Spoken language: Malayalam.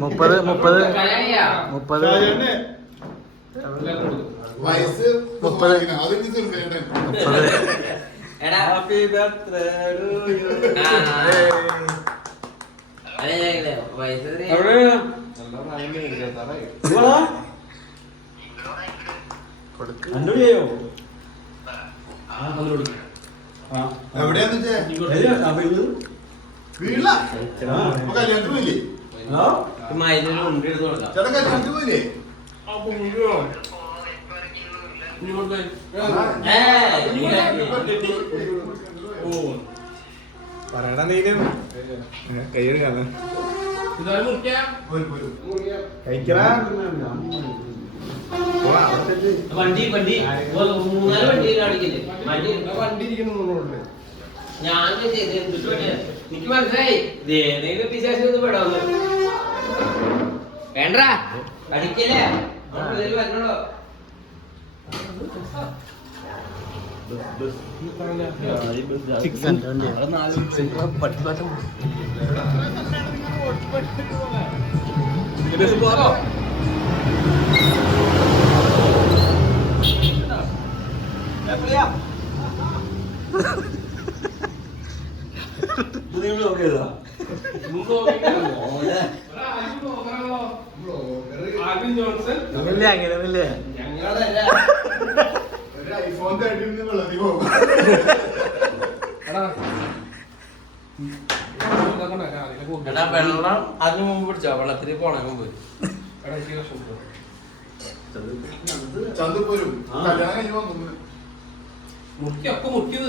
മുപ്പത് വയസ്സ് 30. ഹാപ്പി ബർത്ത്ഡേ എവിടെയാന്ന് വീട്ടിലാ കല്യാണത്തിന് പോയില്ലേ ചേട്ടാ കല്യാണത്തിന് പോയില്ലേ പറയണ നീനും കൈയെടുക്കാണ് കഴിക്കറ വണ്ടി 3-4 വണ്ടി കാണിക്കില്ലേ വണ്ടി ഇരിക്കുന്നു ഞാൻ എനിക്ക് മനസ്സിലായി പിശാചൊന്നും പെടാന്ന് വേണ്ട അടിക്കല്ലേ വരണോ അങ്ങനെയല്ലേ ഐഫോൺ 13 വെള്ളത്തിൽ പോകും വെള്ളം അതിന് മുമ്പ് പിടിച്ചോ വെള്ളത്തിൽ പോണ മുമ്പ് ചന്തുപോരും കല്യാണം കഴിഞ്ഞ് വന്നു മുക്കിയൊക്കെ മുക്കിയത്